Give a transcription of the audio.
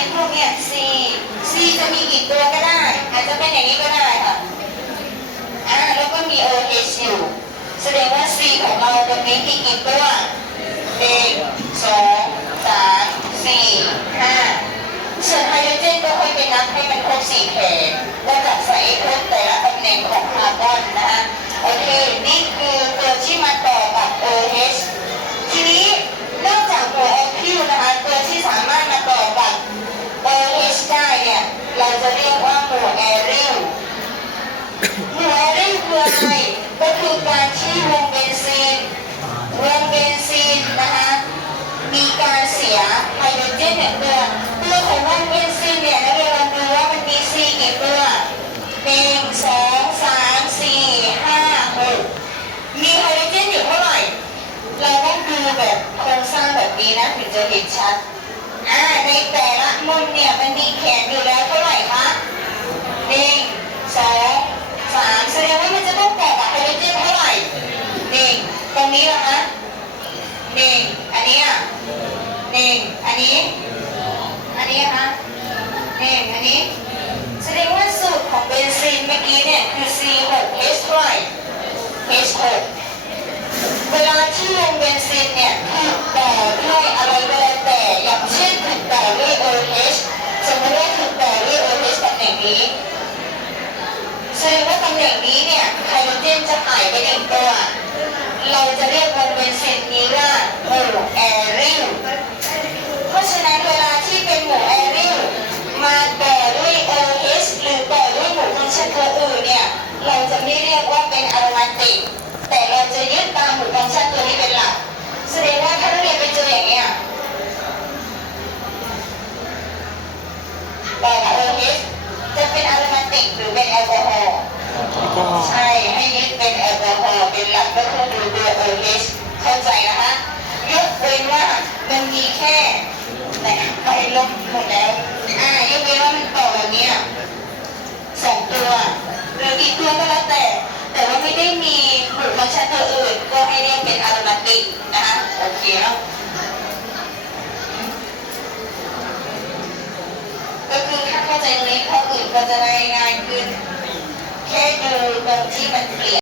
เป็นพวกเนี่ย C C จะมีกี่ตัวก็ได้ อาจจะเป็นอย่างนี้ก็ได้ค่ะอ่าแล้วก็มี OH อยู่แสดงว่า C ของเราตรงนี้มีกี่ตัวหนึ่งสองสามสี่ห้าส่วนไฮโดรเจนก็ค่อยไปนับให้มันครบสี่แขนแล้วจัดใส่ครบแต่ละตำแหน่งของคาร์บอนนะฮะโอเคนี่ ก็คือการที่วงเบนซีนวงเบนซีนนะคะมีการเสียไฮโดรเจนหนึ่งตัวตัวของวงเบนซีนเนี่ยนักเรียนลองดูว่ามันมีซีกี่ตัวหนึ่งสองสามสี่ห้าหกมีไฮโดรเจนอยู่เท่าไหร่ เราต้องดูแบบโครงสร้างแบบนี้นะถึงจะเห็นชัดอ่าในแต่ละมุมเนี่ยมันมีแขนอยู่แล้วเท่าไหร่คะหนึ่งสองสามแสดงว่ามันจะต้องแตกกับไฮโดรเจนเท่าไหร่หนึ่งตรงนี้เหรอคะหนึ่งอันนี้อะหนึ่ งอันนี้ อันนี้คะหนึ่งอันนี้ แสดงว่าสูตรของเบนซีนเมื่อกี้เนี่ยคือ C6H เท่าไหร่ H6 เวลาที่วงเบนซินเนี่ยถูกต่อด้วยอะไรก็แล้วแต่อย่างเช่นถูกต่อด้วย OH สมมติว่าถูกต่อด้วย OH ตำแหน่งนี้แสดงว่าตำแหน่งนี้เนี่ยไฮโดรเจนจะหายไปหนึ่งตัว เราจะเรียกวงเบนซินนี้ว่าหมู่แอรลเพราะฉะนั้นเวลาที่เป็นหมู่แอริลมาต่อด้วย OH หรือต่อด้วยหมู่ฟังก์ชันตัวอื่นเนี่ยเราจะไม่เรียก ว่าเป็นติแต่เราจะยึดตามหมู่ฟังก์ชันตัวนี้เป็นหลัก แสดงว่าถ้านักเรียนไปเจออย่างเงี้ยต่อกับ OH จะเป็นอะโรมาติกหรือเป็นแอลกอฮอล์ใช่ให้ยึดเป็นแอลกอฮอล์เป็นหลักก็คือดูตัว OH เข้าใจนะคะยกเว้นว่ามันมีแค่แต่ไปลบหมดแล้วอ่ายกเว้นว่ามันต่อแบบเนี้ยสองตัวหรือกี่ตัวก็แล้วแต่ แต่ว่าไม่ได้มีหมู่ฟังก์ชันตัวอื่นก็ให้เรียกเป็นอะโรมาติกนะคะโอเคแล้วก็คือถ้าเข้าใจตรงนี้ข้ออื่นก็จะได้ง่ายขึ้น แค่ดูตรงที่มันเปลี่ยน